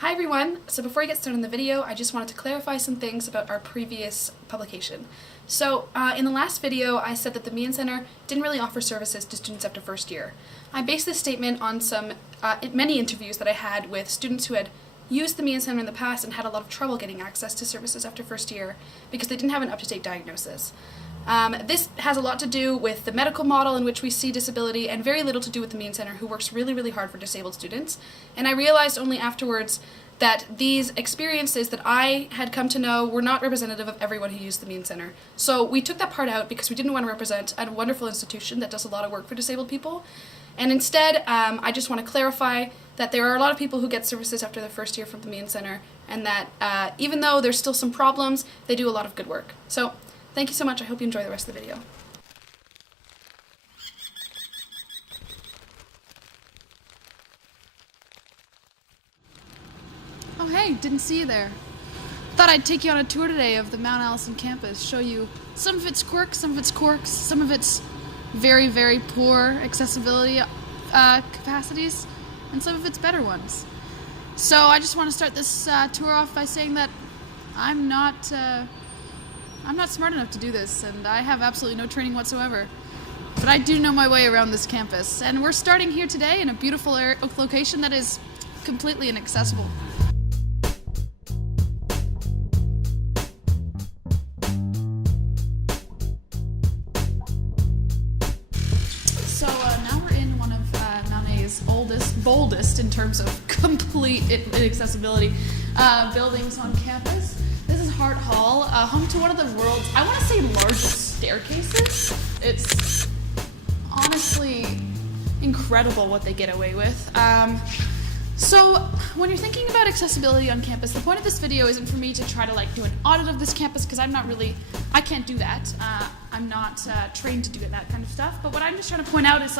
Hi everyone! So before I get started on the video, I just wanted to clarify some things about our previous publication. So in the last video, I said that the Meehan Center didn't really offer services to students after first year. I based this statement on many interviews that I had with students who had used the Meehan Center in the past and had a lot of trouble getting access to services after first year because they didn't have an up-to-date diagnosis. This has a lot to do with the medical model in which we see disability and very little to do with the Meehan Center, who works really, really hard for disabled students. And I realized only afterwards that these experiences that I had come to know were not representative of everyone who used the Meehan Center. So we took that part out because we didn't want to represent a wonderful institution that does a lot of work for disabled people. And instead, I just want to clarify that there are a lot of people who get services after their first year from the Meehan Center, and that even though there's still some problems, they do a lot of good work. So thank you so much. I hope you enjoy the rest of the video. Oh hey, didn't see you there. Thought I'd take you on a tour today of the Mount Allison campus, show you some of its quirks, some of its quirks, some of its very, very poor accessibility capacities, and some of its better ones. So I just want to start this tour off by saying that I'm not smart enough to do this, and I have absolutely no training whatsoever. But I do know my way around this campus, and we're starting here today in a beautiful location that is completely inaccessible. So now we're in one of Mount A's boldest in terms of complete inaccessibility buildings on campus. This is Hart Hall, home to one of the world's, I want to say, largest staircases. It's honestly incredible what they get away with. So when you're thinking about accessibility on campus, the point of this video isn't for me to try to do an audit of this campus, because I can't do that. I'm not trained to do that kind of stuff. But what I'm just trying to point out is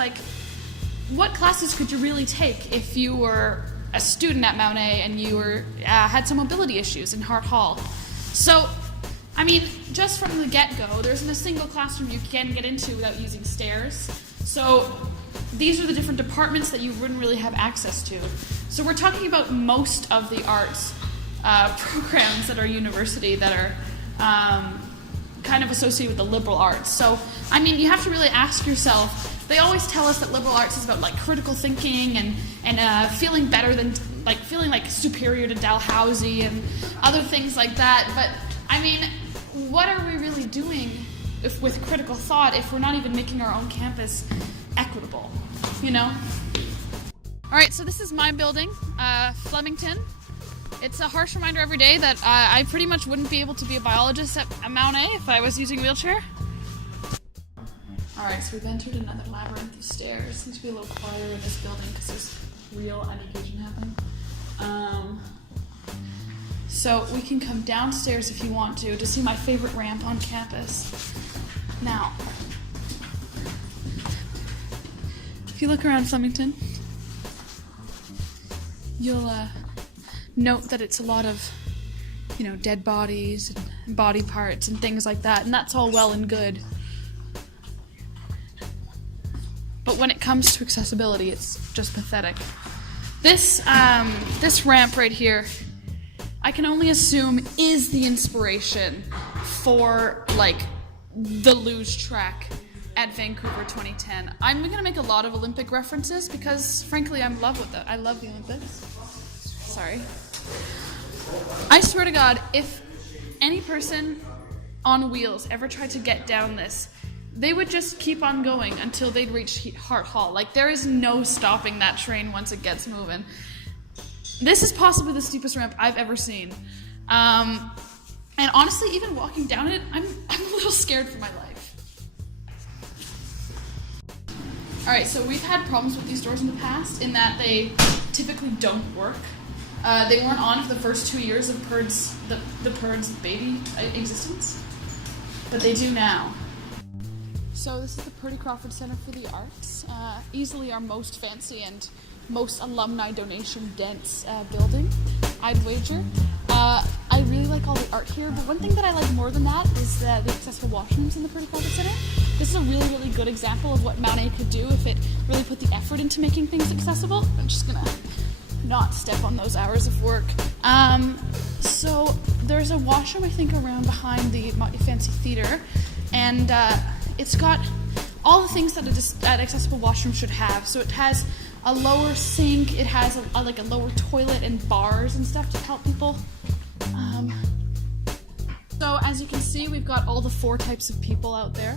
what classes could you really take if you were a student at Mount A and you had some mobility issues in Hart Hall. So, I mean, just from the get-go, there isn't a single classroom you can get into without using stairs. So these are the different departments that you wouldn't really have access to. So we're talking about most of the arts programs at our university that are kind of associated with the liberal arts. So, I mean, you have to really ask yourself, they always tell us that liberal arts is about critical thinking and feeling better than, feeling superior to Dalhousie and other things like that. But, I mean, what are we really doing with critical thought if we're not even making our own campus equitable, you know? Alright, so this is my building, Flemington. It's a harsh reminder every day that I pretty much wouldn't be able to be a biologist at Mount A if I was using a wheelchair. Alright, so we've entered another labyrinth of stairs. Seems to be a little quieter in this building because there's real education happening. So we can come downstairs if you want to see my favorite ramp on campus. Now, if you look around Flemington, you'll note that it's a lot of, dead bodies and body parts and things like that, and that's all well and good. But when it comes to accessibility, it's just pathetic. This ramp right here, I can only assume is the inspiration for, the luge track at Vancouver 2010. I'm going to make a lot of Olympic references because, frankly, I'm in love with it. I love the Olympics. Sorry. I swear to God, if any person on wheels ever tried to get down this, they would just keep on going until they'd reach Hart Hall. There is no stopping that train once it gets moving. This is possibly the steepest ramp I've ever seen. And honestly, even walking down it, I'm a little scared for my life. Alright, so we've had problems with these doors in the past in that they typically don't work. They weren't on for the first 2 years of the PERD's baby existence, but they do now. So this is the Purdy Crawford Center for the Arts, easily our most fancy and most alumni donation dense building, I'd wager. I really like all the art here, but one thing that I like more than that is the accessible washrooms in the Purdy Crawford Center. This is a really, really good example of what Mount A could do if it really put the effort into making things accessible. I'm just gonna not step on those hours of work. So there's a washroom, I think, around behind the fancy theater, and it's got all the things that an accessible washroom should have. So it has a lower sink, it has a lower toilet and bars and stuff to help people. So as you can see, we've got all the 4 types of people out there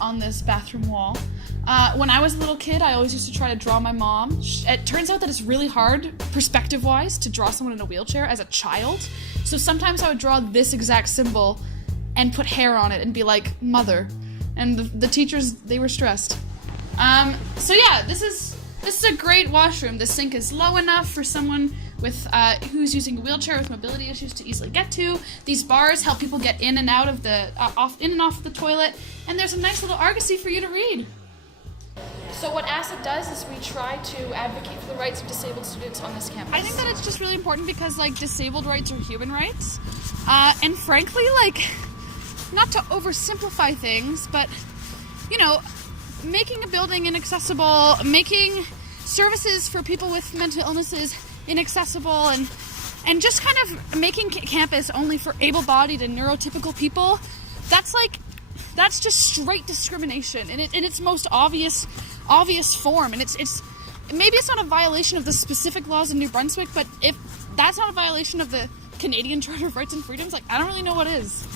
on this bathroom wall. When I was a little kid, I always used to try to draw my mom. It turns out that it's really hard, perspective-wise, to draw someone in a wheelchair as a child. So sometimes I would draw this exact symbol and put hair on it and be like, mother. And the teachers, they were stressed. So yeah, this is a great washroom. The sink is low enough for someone with who's using a wheelchair with mobility issues to easily get to. These bars help people get in and out of the off the toilet, and there's a nice little Argosy for you to read. So what ASSA does is we try to advocate for the rights of disabled students on this campus. I think that it's just really important because disabled rights are human rights, and frankly, not to oversimplify things, but making a building inaccessible, making services for people with mental illnesses inaccessible, and just kind of making campus only for able-bodied and neurotypical people, that's just straight discrimination in its most obvious form. And it's maybe it's not a violation of the specific laws in New Brunswick, but if that's not a violation of the Canadian Charter of Rights and Freedoms, I don't really know what is.